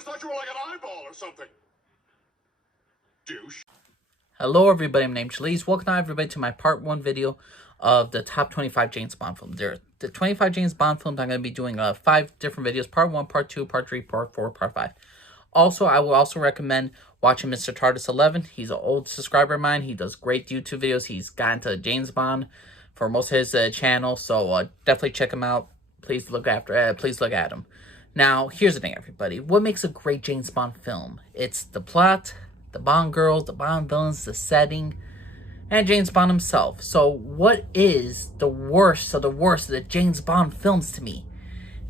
always thought you were like an eyeball or something. Douche. Hello everybody, my name's Shalise. Welcome everybody to my part 1 video of the top 25 James Bond films. There are the 25 James Bond films. I'm going to be doing 5 different videos. Part 1, Part 2, Part 3, Part 4, Part 5. Also, I will also recommend watching Mr. TARDIS 11. He's an old subscriber of mine. He does great YouTube videos. He's gotten to James Bond for most of his channel. So definitely check him out. Please look at him. Now, here's the thing, everybody. What makes a great James Bond film? It's the plot, the Bond girls, the Bond villains, the setting, and James Bond himself. So what is the worst of the James Bond films to me?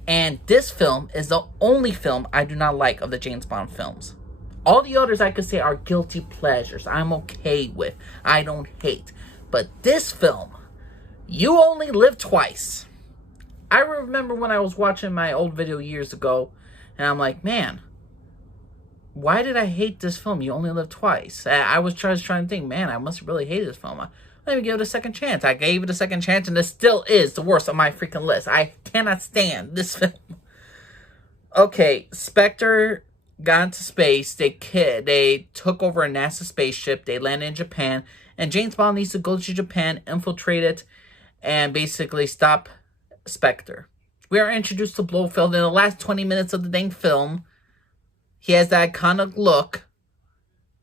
And this film is the only film I do not like of the James Bond films. All the others I could say are guilty pleasures. I'm okay with. I don't hate. But this film, You Only Live Twice. I remember when I was watching my old video years ago, and I'm like, man, why did I hate this film? You Only Live Twice. I was trying to think, man, I must have really hated this film. Let me give it a second chance. I gave it a second chance, and this still is the worst on my freaking list. I cannot stand this film. Okay, Spectre got into space. They took over a NASA spaceship. They landed in Japan, and James Bond needs to go to Japan, infiltrate it, and basically stop Spectre. We are introduced to Blofeld in the last 20 minutes of the dang film. He has that iconic look,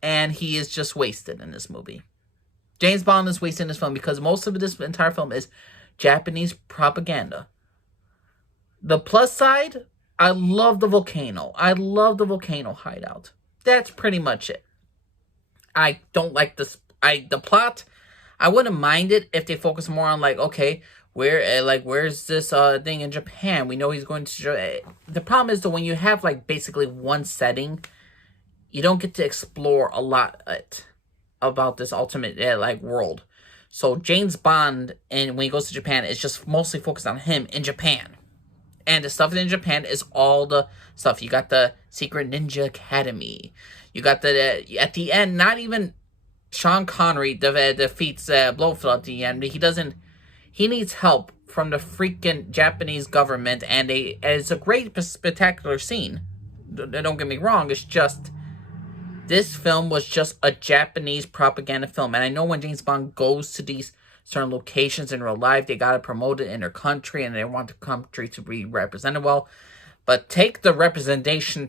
and he is just wasted in this movie. James Bond is wasted in this film because most of this entire film is Japanese propaganda. The plus side, I love the volcano. I love the volcano hideout. That's pretty much it. I don't like this. The plot, I wouldn't mind it if they focus more on okay, where's this thing in Japan? We know he's going to. The problem is that when you have basically one setting, you don't get to explore a lot about this ultimate world. So James Bond, and when he goes to Japan, is just mostly focused on him in Japan. And the stuff in Japan is all the stuff. You got the Secret Ninja Academy. You got at the end, not even Sean Connery defeats Blofeld at the end. He needs help from the freaking Japanese government, and it's a great spectacular scene. Don't get me wrong, it's just this film was just a Japanese propaganda film. And I know when James Bond goes to these certain locations in real life, they gotta promote it in their country, and they want the country to be represented well. But take the representation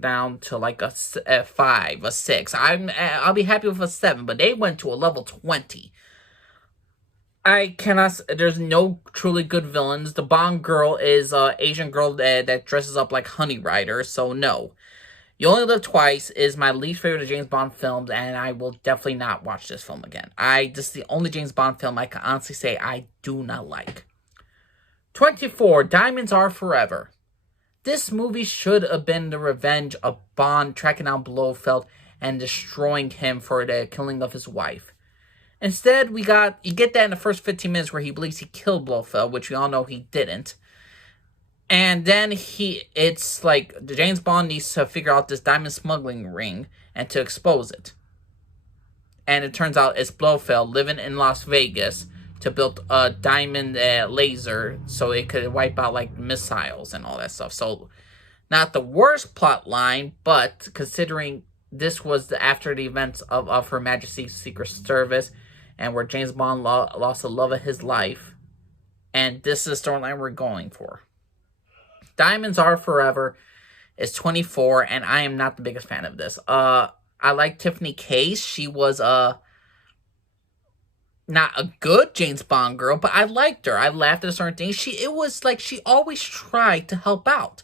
down to a 5, a 6. I'll be happy with a 7, but they went to a level 20. I cannot. There's no truly good villains. The Bond girl is an Asian girl that dresses up like Honey Rider, so no. You Only Live Twice is my least favorite of James Bond films, and I will definitely not watch this film again. This is the only James Bond film I can honestly say I do not like. 24, Diamonds Are Forever. This movie should have been the revenge of Bond tracking down Blofeld and destroying him for the killing of his wife. Instead, you get that in the first 15 minutes where he believes he killed Blofeld, which we all know he didn't. And then James Bond needs to figure out this diamond smuggling ring and to expose it. And it turns out it's Blofeld living in Las Vegas to build a diamond laser so it could wipe out missiles and all that stuff. So, not the worst plot line, but considering this was after the events of Her Majesty's Secret Service, and where James Bond lost the love of his life, and this is the storyline we're going for. Diamonds Are Forever is 24, and I am not the biggest fan of this. I like Tiffany Case. She was not a good James Bond girl, but I liked her. I laughed at certain things. She always tried to help out.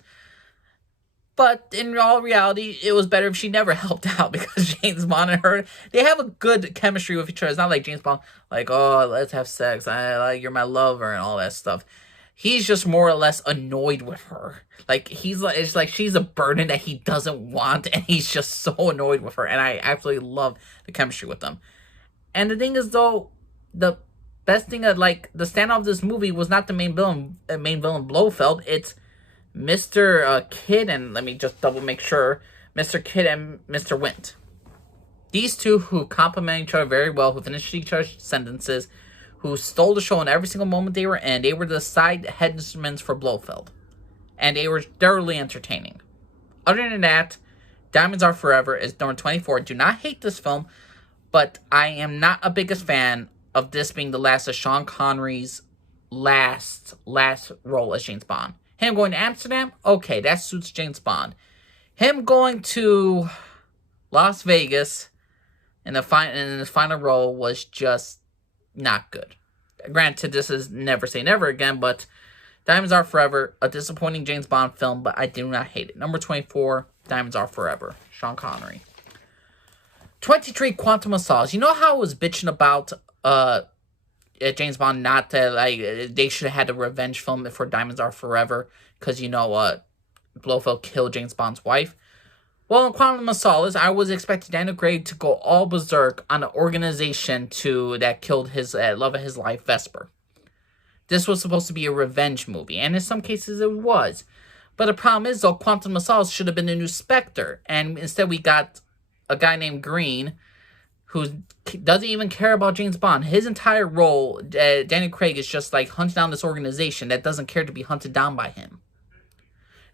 But in all reality, it was better if she never helped out, because James Bond and her, they have a good chemistry with each other. It's not like James Bond, oh, let's have sex. You're my lover and all that stuff. He's just more or less annoyed with her. It's like she's a burden that he doesn't want, and he's just so annoyed with her. And I absolutely love the chemistry with them. And the thing is, though, the best thing the standout of this movie was not the main villain Blofeld. It's Mr. Kidd, and let me just double make sure, Mr. Kidd and Mr. Wint. These two, who complement each other very well, who finished each other's sentences, who stole the show in every single moment they were in. They were the side headmen for Blofeld. And they were thoroughly entertaining. Other than that, Diamonds Are Forever is number 24. Do not hate this film, but I am not a biggest fan of this being the last of Sean Connery's last role as James Bond. Him going to Amsterdam, okay, that suits James Bond. Him going to Las Vegas in his final role was just not good. Granted, this is never say never again, but Diamonds Are Forever, a disappointing James Bond film, but I do not hate it. Number 24, Diamonds Are Forever, Sean Connery. 23, Quantum of Solace. You know how I was bitching about James Bond not to, like, they should have had a revenge film for Diamonds Are Forever, because, you know, Blofeld killed James Bond's wife? Well, in Quantum of Solace, I was expecting Daniel Craig to go all berserk on an organization that killed his love of his life, Vesper. This was supposed to be a revenge movie, and in some cases it was. But the problem is, though, Quantum of Solace should have been the new Spectre, and instead we got a guy named Green, who doesn't even care about James Bond. His entire role, Daniel Craig, is just like hunting down this organization that doesn't care to be hunted down by him.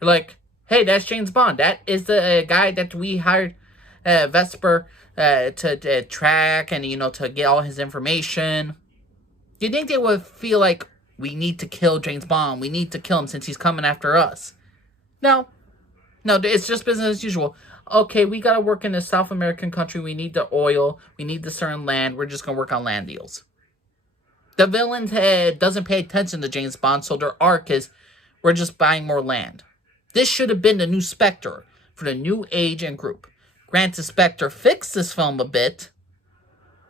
You're like, hey, that's James Bond. That is the guy that we hired Vesper to track and, you know, to get all his information. Do you think they would feel like, we need to kill James Bond, we need to kill him since he's coming after us? No, it's just business as usual. Okay, we gotta work in a South American country, we need the oil, we need the certain land, we're just gonna work on land deals. The villain doesn't pay attention to James Bond, so their arc is, we're just buying more land. This should have been the new Spectre for the new age and group. Granted, Spectre fixed this film a bit,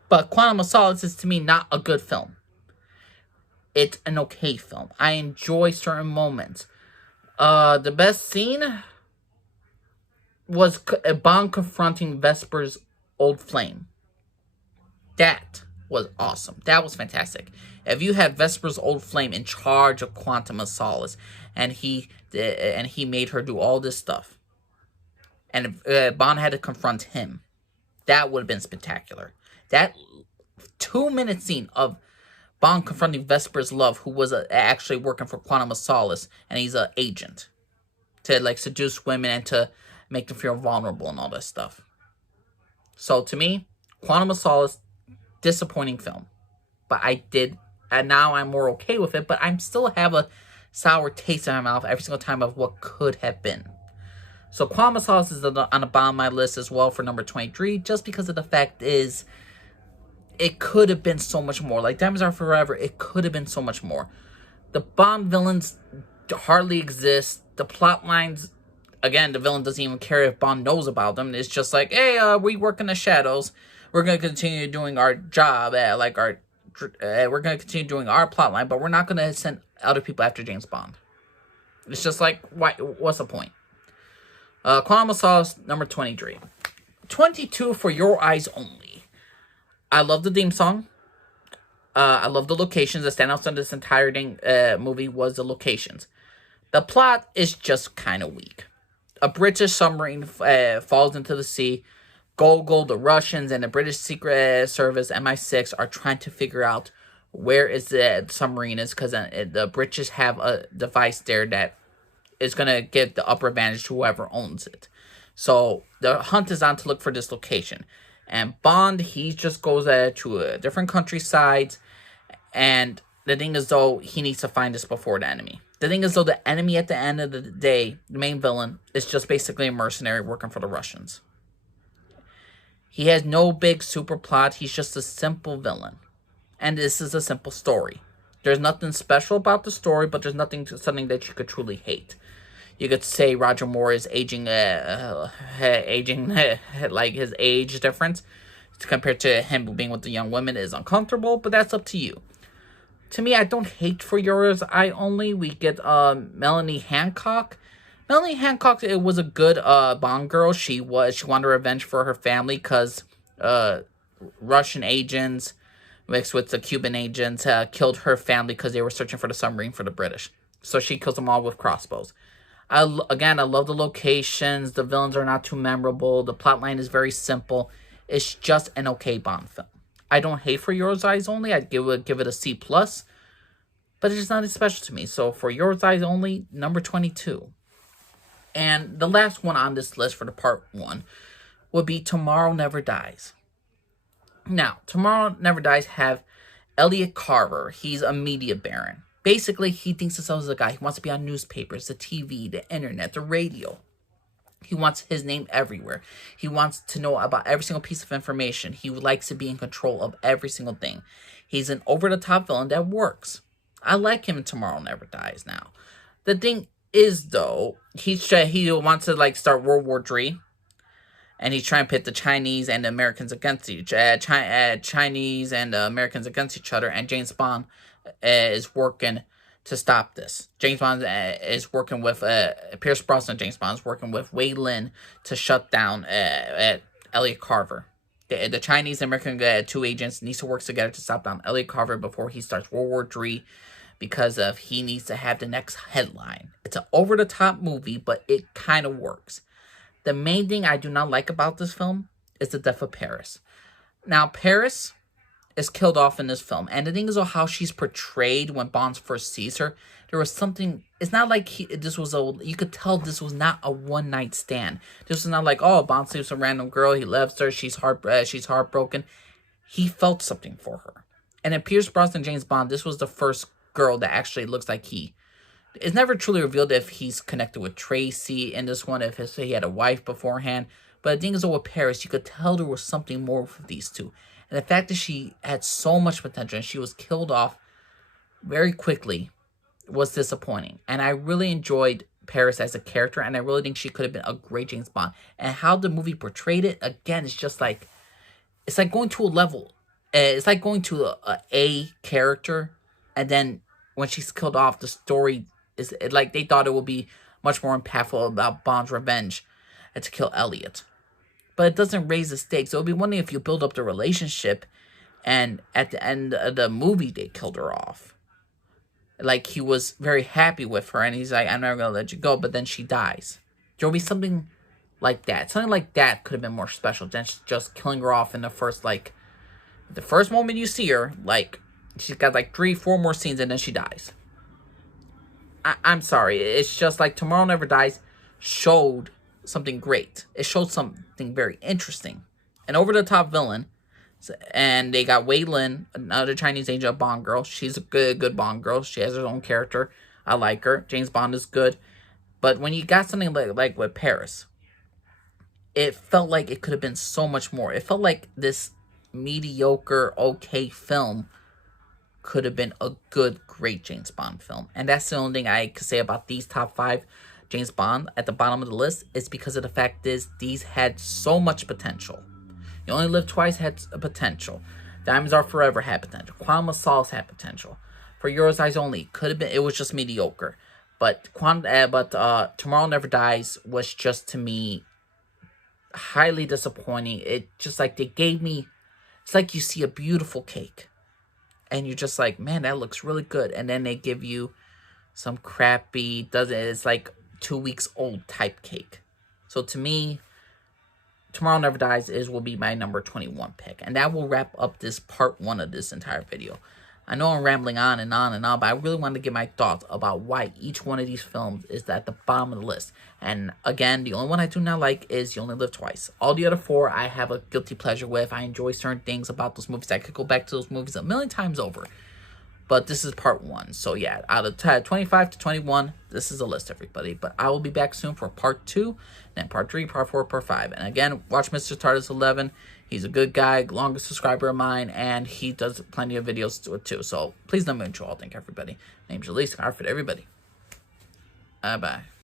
but Quantum of Solace is, to me, not a good film. It's an okay film. I enjoy certain moments. The best scene was Bond confronting Vesper's old flame. That was awesome. That was fantastic. If you had Vesper's old flame in charge of Quantum of Solace, and he made her do all this stuff, and Bond had to confront him, that would have been spectacular. That 2-minute scene of Bond confronting Vesper's love, who was actually working for Quantum of Solace, and he's an agent to, like, seduce women and to make them feel vulnerable and all that stuff. So, to me, Quantum of Solace, disappointing film. But and now I'm more okay with it, but I still have a sour taste in my mouth every single time of what could have been. So, Quantum of Solace is on the bottom of my list as well for number 23, just because of the fact is, it could have been so much more. Like Diamonds Are Forever, it could have been so much more. The Bond villains hardly exist. The plot lines, again, the villain doesn't even care if Bond knows about them. It's just like, hey, we work in the shadows. We're going to continue doing our job. We're going to continue doing our plot line, but we're not going to send other people after James Bond. It's just like, what's the point? Quantum of Solace, number 23. 22 for Your Eyes Only. I love the theme song. I love the locations. The standouts on this entire movie was the locations. The plot is just kind of weak. A British submarine falls into the sea. Gogol, the Russians, and the British Secret Service, MI6, are trying to figure out where is the submarine is, because the British have a device there that is going to give the upper advantage to whoever owns it. So the hunt is on to look for this location. And Bond, he just goes to a different countryside. And the thing is, though, he needs to find this before the enemy. The thing is, though, the enemy at the end of the day, the main villain, is just basically a mercenary working for the Russians. He has no big super plot. He's just a simple villain. And this is a simple story. There's nothing special about the story, but there's something that you could truly hate. You could say Roger Moore is aging like his age difference compared to him being with the young women is uncomfortable, but that's up to you. To me, I don't hate For Your Eyes Only. We get Melanie Hancock. Melanie Hancock, it was a good Bond girl. She wanted revenge for her family because Russian agents mixed with the Cuban agents killed her family because they were searching for the submarine for the British. So she kills them all with crossbows. I love the locations. The villains are not too memorable. The plotline is very simple. It's just an okay Bond film. I don't hate For Your Eyes Only. I'd give it a C+, but it's just not as special to me. So For Your Eyes Only, number 22. And the last one on this list for the part 1 would be Tomorrow Never Dies. Now, Tomorrow Never Dies have Elliot Carver. He's a media baron. Basically, he thinks himself as a guy. He wants to be on newspapers, the TV, the internet, the radio. He wants his name everywhere. He wants to know about every single piece of information. He likes to be in control of every single thing. He's an over-the-top villain that works. I like him in Tomorrow Never Dies now. The thing is, though, he wants to, like, start World War III. And he's trying to pit the Chinese and the Americans against each Chinese and the Americans against each other. And James Bond is working to stop this. James Bond is working with Pierce Brosnan. James Bond is working with Wei Lin to shut down Elliot Carver. The Chinese and American two agents need to work together to stop down Elliot Carver before he starts World War III, because of he needs to have the next headline. It's an over-the-top movie, but it kind of works. The main thing I do not like about this film is the death of Paris. Now, Paris is killed off in this film. And the thing is how she's portrayed when Bond first sees her. There was something... It's not like this was a... You could tell this was not a one-night stand. This was not like, oh, Bond sees a random girl. He loves her. She's heartbroken. He felt something for her. And in Pierce Brosnan James Bond, this was the first girl that actually looks like he... It's never truly revealed if he's connected with Tracy in this one, if he had a wife beforehand. But the thing is, with Paris, you could tell there was something more with these two. And the fact that she had so much potential and she was killed off very quickly was disappointing. And I really enjoyed Paris as a character, and I really think she could have been a great James Bond. And how the movie portrayed it, again, it's just like... It's like going to a level. It's like going to a character, and then when she's killed off, the story... is like they thought it would be much more impactful about Bond's revenge and to kill Elliot. But it doesn't raise the stakes. It would be one thing if you build up the relationship and at the end of the movie they killed her off. Like, he was very happy with her and he's like, I'm never going to let you go, but then she dies. There will be something like that. Something like that could have been more special than just killing her off in the first, like, the first moment you see her, like, she's got like 3-4 more scenes and then she dies. I'm sorry, it's just like Tomorrow Never Dies showed something great. It showed something very interesting. An over-the-top villain, and they got Wei Lin, another Chinese agent, a Bond girl. She's a good Bond girl. She has her own character. I like her. James Bond is good. But when you got something like with Paris, it felt like it could have been so much more. It felt like this mediocre, okay film could have been a good, great James Bond film. And that's the only thing I could say about these top 5 James Bond at the bottom of the list, is because of the fact is these had so much potential. You Only Live Twice had a potential. Diamonds Are Forever had potential. Quantum of Solace had potential. For Yours Eyes Only, could have been, it was just mediocre. But Tomorrow Never Dies was just, to me, highly disappointing. It just like they gave me, it's like you see a beautiful cake and you're just like, man, that looks really good. And then they give you some crappy, it's like 2 weeks old type cake. So to me, Tomorrow Never Dies will be my number 21 pick. And that will wrap up this part 1 of this entire video. I know I'm rambling on and on and on, but I really wanted to get my thoughts about why each one of these films is at the bottom of the list. And again, the only one I do not like is You Only Live Twice. All the other 4 I have a guilty pleasure with. I enjoy certain things about those movies. I could go back to those movies a million times over. But this is part 1. So yeah, out of 25 to 21, this is the list, everybody. But I will be back soon for part 2, then part 3, part 4, part 5. And again, watch Mr. TARDIS 11. He's a good guy, longest subscriber of mine, and he does plenty of videos too. So please don't mention all. Thank everybody. Name's Elise. Harford, everybody. Bye.